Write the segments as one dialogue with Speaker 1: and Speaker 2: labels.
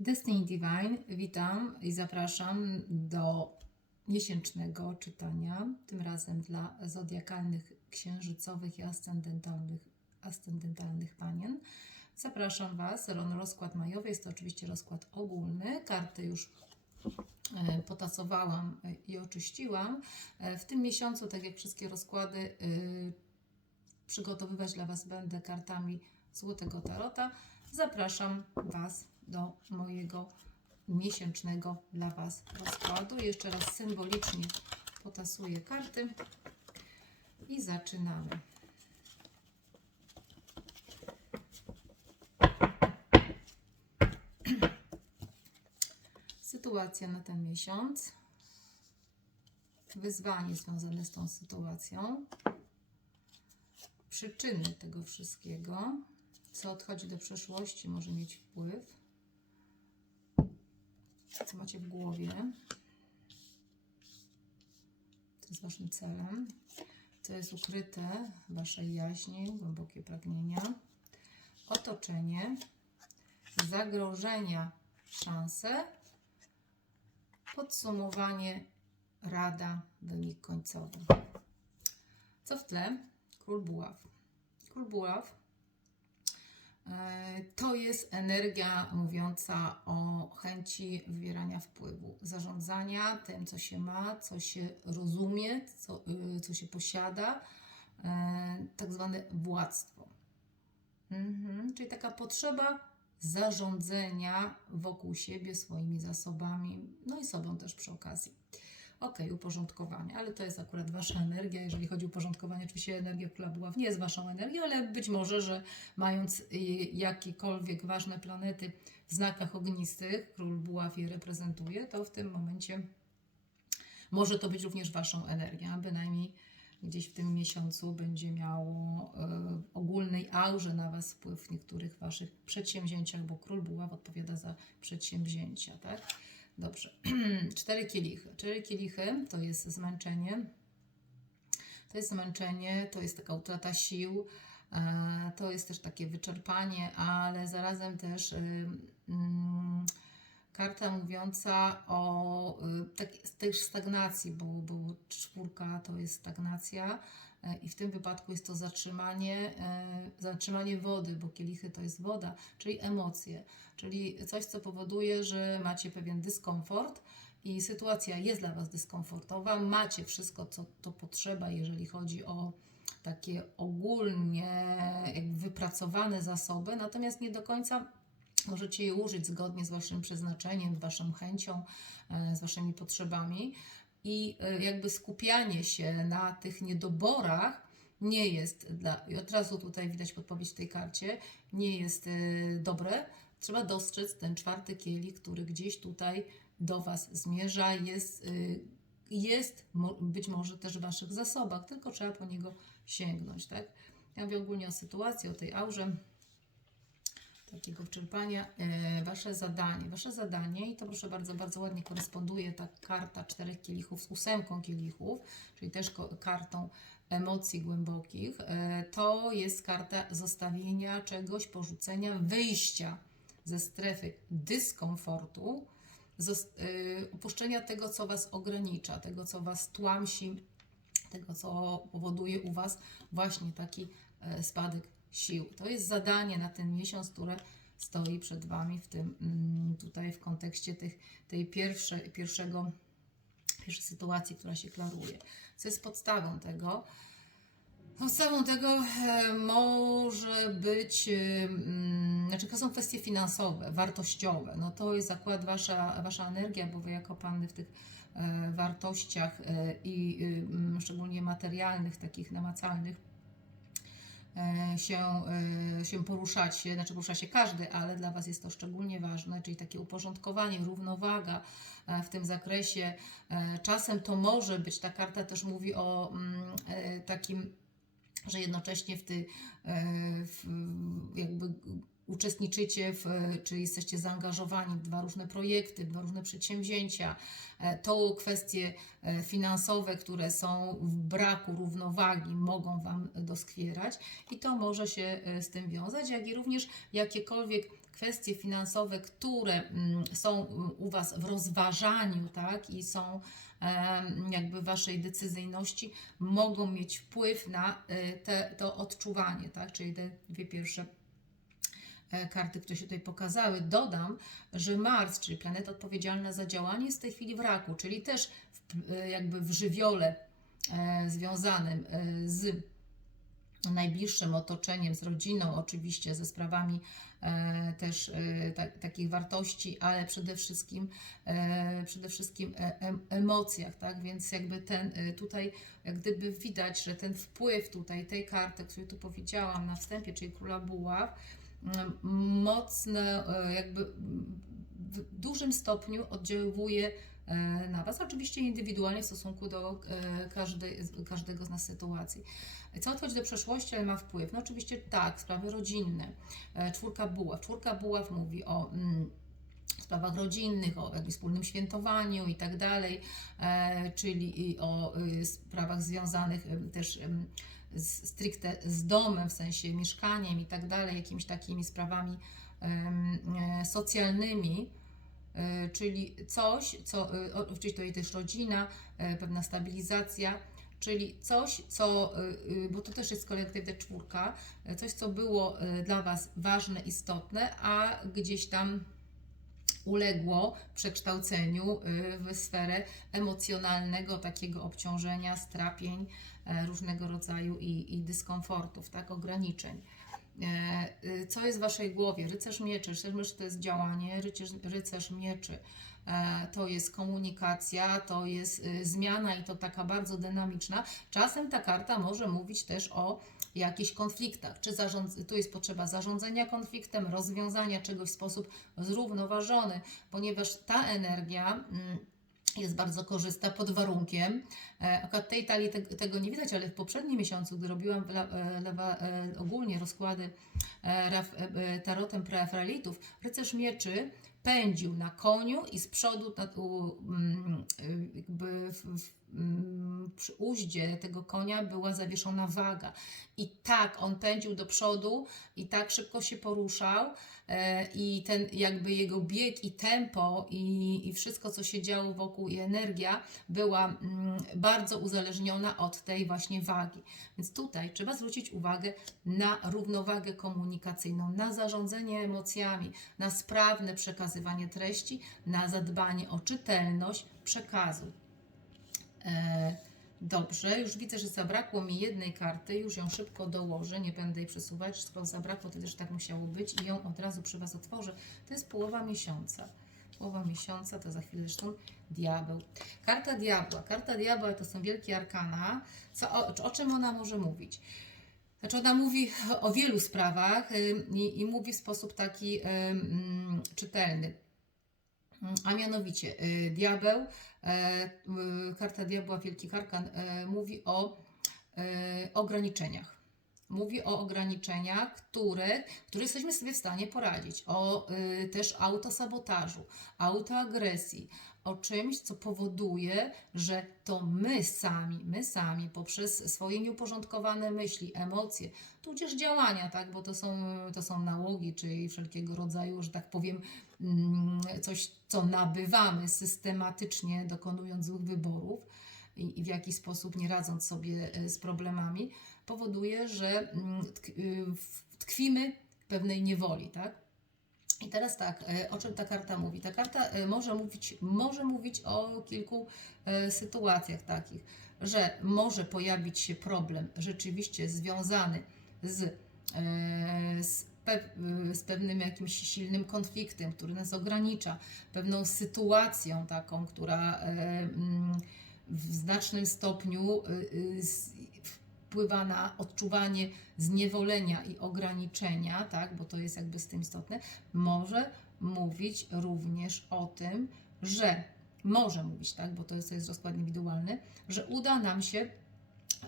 Speaker 1: Destiny Divine, witam i zapraszam do miesięcznego czytania, tym razem dla zodiakalnych, księżycowych i ascendentalnych, ascendentalnych panien. Zapraszam Was, rozkład majowy, jest to oczywiście rozkład ogólny, karty już e, potasowałam e, i oczyściłam. E, W tym miesiącu, tak jak wszystkie rozkłady, przygotowywać dla Was będę kartami Złotego Tarota. Zapraszam Was do mojego miesięcznego dla Was rozkładu. Jeszcze raz symbolicznie potasuję karty i zaczynamy. Sytuacja na ten miesiąc. Wyzwanie związane z tą sytuacją. Przyczyny tego wszystkiego. Co odchodzi do przeszłości, może mieć wpływ. Co macie w głowie. Co jest Waszym celem. Co jest ukryte w Waszej jaźni, głębokie pragnienia. Otoczenie. Zagrożenia, szanse. Podsumowanie, rada, wynik końcowy. Co w tle? Król Buław. Król Buław to jest energia mówiąca o chęci wywierania wpływu, zarządzania tym, co się ma, co się rozumie, co, y, co się posiada, e, tak zwane władztwo. Mhm, czyli taka potrzeba zarządzania wokół siebie swoimi zasobami, no i sobą też przy okazji. Ok, uporządkowanie, ale to jest akurat Wasza energia. Jeżeli chodzi o uporządkowanie, oczywiście energia Króla Buław nie jest Waszą energią, ale być może, że mając y, jakiekolwiek ważne planety w znakach ognistych, Król Buław je reprezentuje, to w tym momencie może to być również Waszą energią, bynajmniej gdzieś w tym miesiącu będzie miało e, ogólnej aurze na Was wpływ w niektórych Waszych przedsięwzięciach, bo Król Buław odpowiada za przedsięwzięcia, tak? Dobrze. Cztery kielichy. Cztery kielichy to jest zmęczenie. To jest zmęczenie, to jest taka utrata sił, e, to jest też takie wyczerpanie, ale zarazem też y, mm, karta mówiąca o y, tak, też stagnacji, bo, bo czwórka to jest stagnacja i w tym wypadku jest to zatrzymanie, e, zatrzymanie wody, bo kielichy to jest woda, czyli emocje, czyli coś, co powoduje, że macie pewien dyskomfort i sytuacja jest dla Was dyskomfortowa, macie wszystko, co to potrzeba, jeżeli chodzi o takie ogólnie wypracowane zasoby, natomiast nie do końca możecie je użyć zgodnie z Waszym przeznaczeniem, Waszą chęcią, e, z Waszymi potrzebami. I e, jakby skupianie się na tych niedoborach nie jest dla, i od razu tutaj widać podpowiedź w tej karcie, nie jest e, dobre. Trzeba dostrzec ten czwarty kielich, który gdzieś tutaj do Was zmierza, jest, jest mo- być może też w Waszych zasobach, tylko trzeba po niego sięgnąć, tak? Ja mówię ogólnie o sytuacji, o tej aurze takiego wyczerpania. E, wasze zadanie. Wasze zadanie, i to proszę bardzo, bardzo ładnie koresponduje ta karta czterech kielichów z ósemką kielichów, czyli też kartą emocji głębokich. E, to jest karta zostawienia czegoś, porzucenia, wyjścia ze strefy dyskomfortu, zos- e, opuszczenia tego, co Was ogranicza, tego, co Was tłamsi, tego, co powoduje u Was właśnie taki spadek sił. To jest zadanie na ten miesiąc, które stoi przed Wami w tym mm, tutaj w kontekście tych, tej pierwsze, pierwszego, pierwszej sytuacji, która się klaruje. Co jest podstawą tego? Podstawą tego e, może być, e, mm, znaczy to są kwestie finansowe, wartościowe. No to jest akurat wasza, wasza energia, bo wy jako panny w tych e, wartościach i e, mm, szczególnie materialnych, takich namacalnych, się, e, się poruszacie, znaczy porusza się każdy, ale dla Was jest to szczególnie ważne, czyli takie uporządkowanie, równowaga e, w tym zakresie. E, Czasem to może być, ta karta też mówi o mm, e, takim, że jednocześnie w, ty, e, w jakby uczestniczycie, w, czy jesteście zaangażowani w dwa różne projekty, dwa różne przedsięwzięcia, e, to kwestie e, finansowe, które są w braku równowagi, mogą Wam doskwierać i to może się e, z tym wiązać, jak i również jakiekolwiek kwestie finansowe, które mm, są u Was w rozważaniu, tak, i są jakby Waszej decyzyjności, mogą mieć wpływ na te, to odczuwanie, tak, czyli te dwie pierwsze karty, które się tutaj pokazały. Dodam, że Mars, czyli planeta odpowiedzialna za działanie, jest w tej chwili w raku, czyli też w, e, jakby w żywiole e, związanym e, z najbliższym otoczeniem, z rodziną, oczywiście ze sprawami e, też e, ta, takich wartości, ale przede wszystkim e, przede wszystkim e, em, emocjach, tak? Więc jakby ten e, tutaj jak gdyby widać, że ten wpływ tutaj tej karty, której tu powiedziałam na wstępie, czyli Króla Buław, mm, mocno e, jakby w dużym stopniu oddziaływuje e, na Was, oczywiście indywidualnie w stosunku do e, każdej, każdego z nas sytuacji. Co odchodzi do przeszłości, ale ma wpływ? No oczywiście tak, sprawy rodzinne. E, Czwórka buław. Czwórka buław mówi o mm, sprawach rodzinnych, o jakimś wspólnym świętowaniu i tak dalej, e, czyli o y, sprawach związanych też z, stricte z domem, w sensie mieszkaniem i tak dalej, jakimiś takimi sprawami e, socjalnymi. E, Czyli coś, co, o- oczywiście to i też rodzina, pewna stabilizacja, czyli coś, co, y, y, bo to też jest kolektywna czwórka, y, coś, co było y, dla Was ważne, istotne, a gdzieś tam uległo przekształceniu y, w sferę emocjonalnego takiego obciążenia, strapień, e, różnego rodzaju i, i dyskomfortów, tak, ograniczeń. E, y, Co jest w Waszej głowie? Rycerz mieczy. Rycerz to jest działanie, rycerz, rycerz mieczy e, to jest komunikacja, to jest y, zmiana i to taka bardzo dynamiczna. Czasem ta karta może mówić też o jakichś konfliktach, czy zarząd, tu jest potrzeba zarządzania konfliktem, rozwiązania czegoś w sposób zrównoważony, ponieważ ta energia. mm, jest bardzo korzystna pod warunkiem. E, akurat tej talii te, tego nie widać, ale w poprzednim miesiącu, gdy robiłam e, e, ogólnie rozkłady tarotem preafralitów, rycerz mieczy pędził na koniu i z przodu na, mm, jakby w, w, przy uździe tego konia była zawieszona waga. I tak on pędził do przodu i tak szybko się poruszał e, i ten jakby jego bieg i tempo i, i wszystko, co się działo wokół i energia była mm, bardzo uzależniona od tej właśnie wagi. Więc tutaj trzeba zwrócić uwagę na równowagę komunikacyjną, na zarządzanie emocjami, na sprawne przekazywanie treści, na zadbanie o czytelność przekazu. E, Dobrze, już widzę, że zabrakło mi jednej karty, już ją szybko dołożę, nie będę jej przesuwać, skoro zabrakło, to też tak musiało być i ją od razu przy Was otworzę. To jest połowa miesiąca. Połowa miesiąca, to za chwilę zresztą diabeł. Karta diabła. Karta diabła to są wielkie arkana. Co, o, o czym ona może mówić? Znaczy ona mówi o wielu sprawach ym, i, i mówi w sposób taki ym, mm, czytelny. A mianowicie y, diabeł, e, y, karta diabła, wielki arkan, e, mówi o e, ograniczeniach. Mówi o ograniczeniach, które, które jesteśmy sobie w stanie poradzić, o y, też autosabotażu, autoagresji, o czymś, co powoduje, że to my sami, my sami poprzez swoje nieuporządkowane myśli, emocje, tudzież działania, tak, bo to są, to są nałogi, czy wszelkiego rodzaju, że tak powiem, coś, co nabywamy systematycznie, dokonując złych wyborów i, w jakiś sposób nie radząc sobie e, z problemami, powoduje, że mm, y, tkwimy pewnej niewoli, tak? I teraz tak, e, o czym ta karta mówi? Ta karta e, może mówić, może mówić o kilku sytuacjach takich, że może pojawić się problem rzeczywiście związany z, z, z pewnym jakimś silnym konfliktem, który nas ogranicza, pewną sytuacją taką, która e, mm, w znacznym stopniu y, y, wpływa na odczuwanie zniewolenia i ograniczenia, tak, bo to jest jakby z tym istotne, może mówić również o tym, że może mówić, tak, bo to jest, to jest rozkład indywidualny, że uda nam się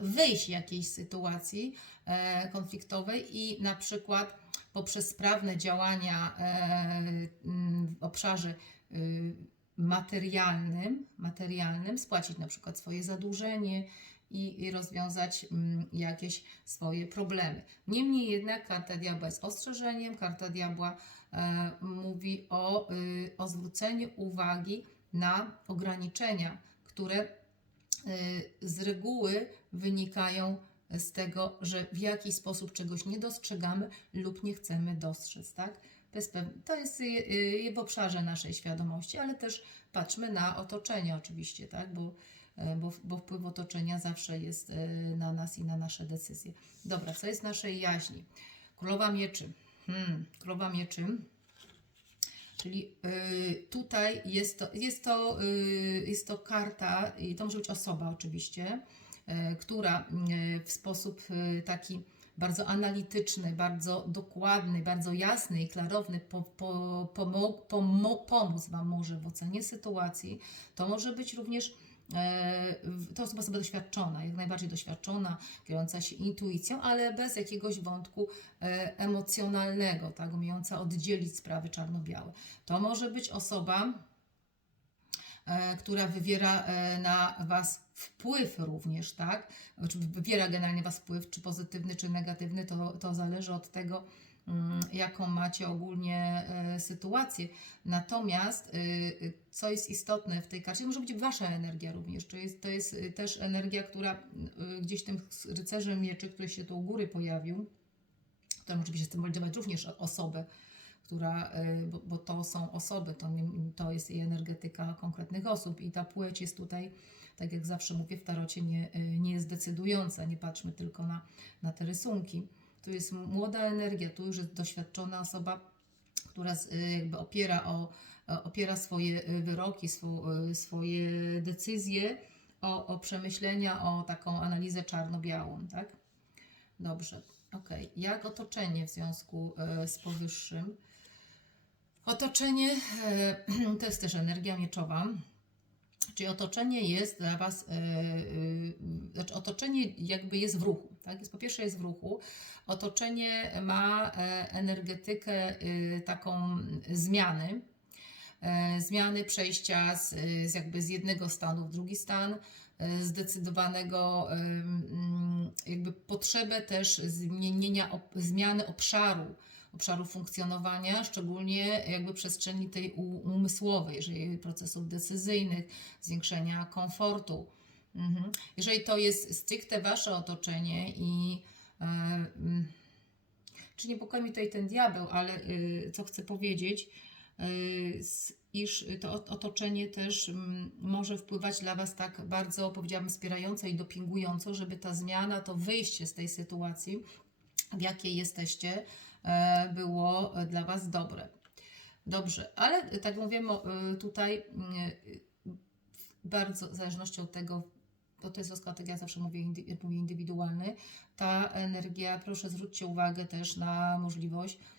Speaker 1: wyjść z jakiejś sytuacji e, konfliktowej i na przykład poprzez sprawne działania e, w obszarze y, materialnym, materialnym spłacić na przykład swoje zadłużenie i, rozwiązać jakieś swoje problemy. Niemniej jednak karta diabła jest ostrzeżeniem, karta diabła e, mówi o, y, o zwróceniu uwagi na ograniczenia, które y, z reguły wynikają z tego, że w jakiś sposób czegoś nie dostrzegamy lub nie chcemy dostrzec, tak? To jest, to jest w obszarze naszej świadomości, ale też patrzmy na otoczenie oczywiście, tak? Bo, e, bo, bo wpływ otoczenia zawsze jest e, na nas i na nasze decyzje. Dobra, co jest naszej jaźni? Królowa mieczy. Hmm, królowa mieczy. Czyli y, tutaj jest to, jest, to, y, jest to karta, i to może być osoba oczywiście, która y, w sposób y, taki bardzo analityczny, bardzo dokładny, bardzo jasny i klarowny po, po, pomo- pomo- pomóc Wam może w ocenie sytuacji. To może być również e, to osoba, osoba doświadczona, jak najbardziej doświadczona, kierująca się intuicją, ale bez jakiegoś wątku e, emocjonalnego, tak, umiejąca oddzielić sprawy czarno-białe. To może być osoba, e, która wywiera e, na Was wpływ również, tak? Czy wywiera generalnie Was wpływ, czy pozytywny, czy negatywny, to, to zależy od tego, mm, jaką macie ogólnie e, sytuację. Natomiast y, y, co jest istotne w tej karcie, może być Wasza energia również. To jest, to jest y, też energia, która gdzieś tym rycerzem mieczy, który się tu u góry pojawił, który oczywiście symbolizować również osobę, która, y, bo, bo to są osoby, to, nie, to jest jej energetyka konkretnych osób i ta płeć jest tutaj, tak jak zawsze mówię w tarocie, nie, y, nie jest decydująca, nie patrzmy tylko na, na te rysunki. Tu jest młoda energia, tu już jest doświadczona osoba, która y, jakby opiera, o, opiera swoje wyroki, swo, swoje decyzje o, o przemyślenia, o taką analizę czarno-białą, tak? Dobrze, okej. Jak otoczenie w związku e, z powyższym? Otoczenie e, to jest też energia mieczowa. Czyli otoczenie jest dla Was, e, e, znaczy otoczenie jakby jest w ruchu, tak? Jest, po pierwsze jest w ruchu. Otoczenie ma energetykę taką zmiany, zmiany przejścia z, z jakby z jednego stanu w drugi stan, zdecydowanego jakby potrzebę też zmienienia, zmiany obszaru, obszaru funkcjonowania, szczególnie jakby przestrzeni tej umysłowej, jeżeli procesów decyzyjnych, zwiększenia komfortu. Mhm. Jeżeli to jest stricte Wasze otoczenie i mm, czy niepokoi mnie tutaj ten diabeł, ale y, co chcę powiedzieć, y, s- iż to ot- otoczenie też mm, może wpływać dla Was tak bardzo, powiedziałabym, wspierająco i dopingująco, żeby ta zmiana, to wyjście z tej sytuacji, w jakiej jesteście, było e, dla Was dobre. Dobrze, ale e, tak mówię, tutaj y, bardzo w zależności od tego, bo to jest rozkład, tak jak ja zawsze mówię, indy, mówię indywidualny, ta energia, proszę zwróćcie uwagę też na możliwość mm,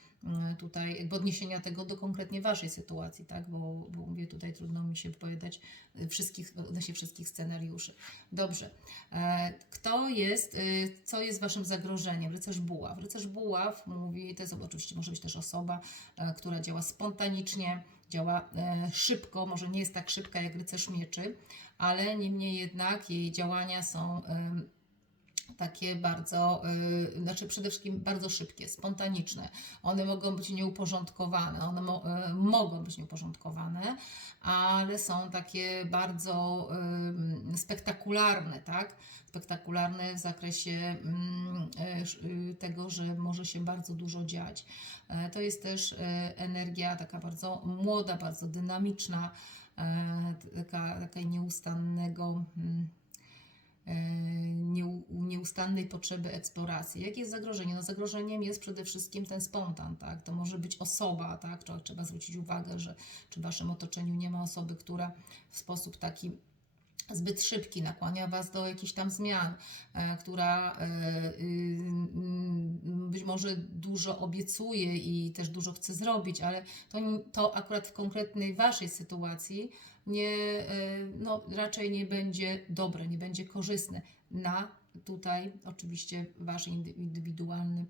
Speaker 1: tutaj jakby odniesienia tego do konkretnie Waszej sytuacji, tak? Bo, bo mówię, tutaj trudno mi się wypowiadać y, wszystkich, odnośnie wszystkich scenariuszy. Dobrze. E, Kto jest, y, co jest Waszym zagrożeniem? Rycerz Buław. Rycerz Buław mówi, to jest oczywiście może być też osoba, e, która działa spontanicznie, działa e, szybko, może nie jest tak szybka jak rycerz mieczy, ale niemniej jednak jej działania są takie bardzo, y, znaczy przede wszystkim bardzo szybkie, spontaniczne. One mogą być nieuporządkowane, one mo, y, mogą być nieuporządkowane, ale są takie bardzo ym, spektakularne, tak? Spektakularne w zakresie ym, y, sz- y, tego, że może się bardzo dużo dziać. E, To jest też e, energia taka bardzo młoda, bardzo dynamiczna, e, taka, taka nieustannego. nieu- nieustannej potrzeby eksploracji. Jakie jest zagrożenie? No zagrożeniem jest przede wszystkim ten spontan, tak? To może być osoba, tak? Trzeba, zwrócić uwagę, że czy w Waszym otoczeniu nie ma osoby, która w sposób taki zbyt szybki nakłania Was do jakichś tam zmian, e, która e, y, y, być może dużo obiecuje i też dużo chce zrobić, ale to, to akurat w konkretnej Waszej sytuacji nie, e, no, raczej nie będzie dobre, nie będzie korzystne na tutaj oczywiście Wasz indy- indywidualny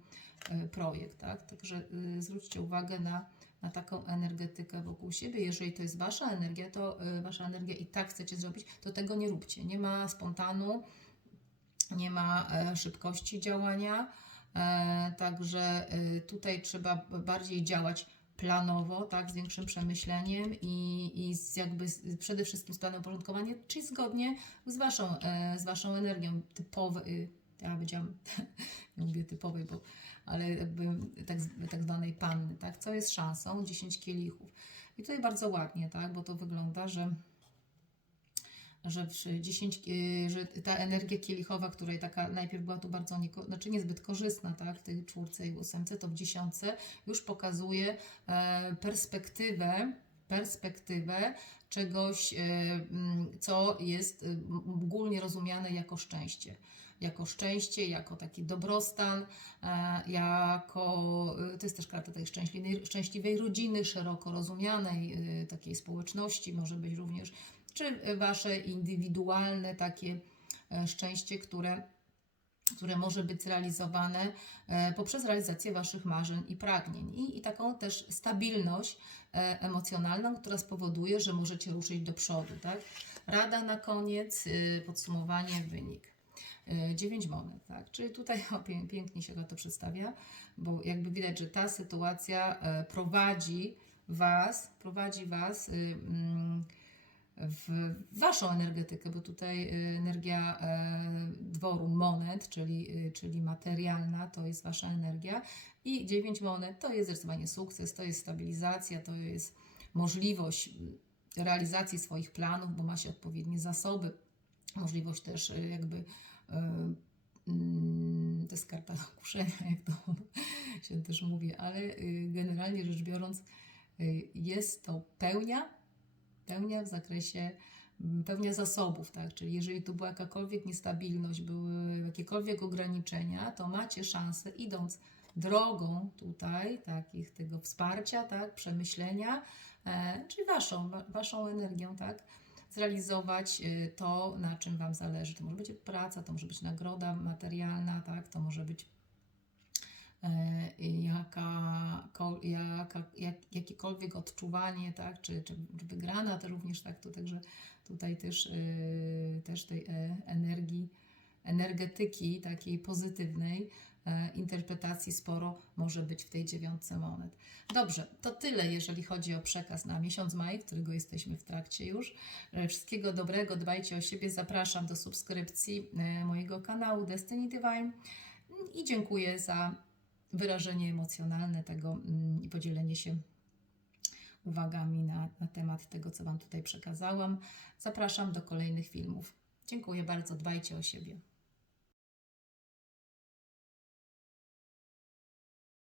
Speaker 1: e, projekt, tak? Także y, zwróćcie uwagę na, na taką energetykę wokół siebie. Jeżeli to jest Wasza energia, to Wasza energia i tak chcecie zrobić, to tego nie róbcie. Nie ma spontanu, nie ma e, szybkości działania, e, także e, tutaj trzeba bardziej działać planowo, tak, z większym przemyśleniem i, i z jakby z, przede wszystkim z planem uporządkowania, czyli zgodnie z waszą, e, z waszą energią. Typowe, y, ja powiedziałam, nie mówię typowej, bo, ale jakby tak, tak zwanej panny, tak, co jest szansą, 10 kielichów. I tutaj bardzo ładnie, tak, bo to wygląda, że że, w 10, y, że ta energia kielichowa, której taka najpierw była tu bardzo nieko, znaczy niezbyt korzystna, tak, w tej czwórce i ósemce, to w dziesiątce już pokazuje e, perspektywę, perspektywę czegoś, e, co jest m- ogólnie rozumiane jako szczęście. Jako szczęście, jako taki dobrostan, e, jako, e, to jest też karta tej szczęśliwej, rodziny, szeroko rozumianej, takiej społeczności, może być również czy wasze indywidualne takie e, szczęście, które, które może być zrealizowane e, poprzez realizację waszych marzeń i pragnień. I, i taką też stabilność e, emocjonalną, która spowoduje, że możecie ruszyć do przodu. Tak? Rada na koniec, podsumowanie, wynik. Y, Dziewięć monet, tak? Czyli tutaj o, pię- pięknie się to przedstawia, bo jakby widać, że ta sytuacja prowadzi Was, prowadzi Was y, mm, w waszą energetykę, bo tutaj y, energia e, dworu monet, czyli, y, czyli materialna, to jest wasza energia i dziewięć monet to jest zdecydowanie sukces, to jest stabilizacja, to jest możliwość realizacji swoich planów, bo ma się odpowiednie zasoby, możliwość też y, jakby y, mm, to jest karta kuszenia, jak to się też mówi, ale y, generalnie rzecz biorąc y, jest to pełnia pełnia w zakresie mm, pełnia zasobów, tak? Czyli jeżeli tu była jakakolwiek niestabilność, były jakiekolwiek ograniczenia, to macie szansę idąc drogą tutaj takich tego wsparcia, tak, przemyślenia, e, czyli waszą, wa, waszą energią, tak, zrealizować e, to, na czym wam zależy. To może być praca, to może być nagroda materialna, tak, to może być jaka, ko- jaka, jak, jakiekolwiek odczuwanie, tak, czy, czy wygrana, to również tak, to także tutaj też, y, też tej e, energii, energetyki takiej pozytywnej e, interpretacji sporo może być w tej dziewiątce monet. Dobrze, to tyle, jeżeli chodzi o przekaz na miesiąc maj, którego jesteśmy w trakcie już. E, Wszystkiego dobrego, dbajcie o siebie, zapraszam do subskrypcji e, mojego kanału Destiny Divine i dziękuję za wyrażenie emocjonalne tego mm, i podzielenie się uwagami na, na temat tego, co Wam tutaj przekazałam. Zapraszam do kolejnych filmów. Dziękuję bardzo, dbajcie o siebie.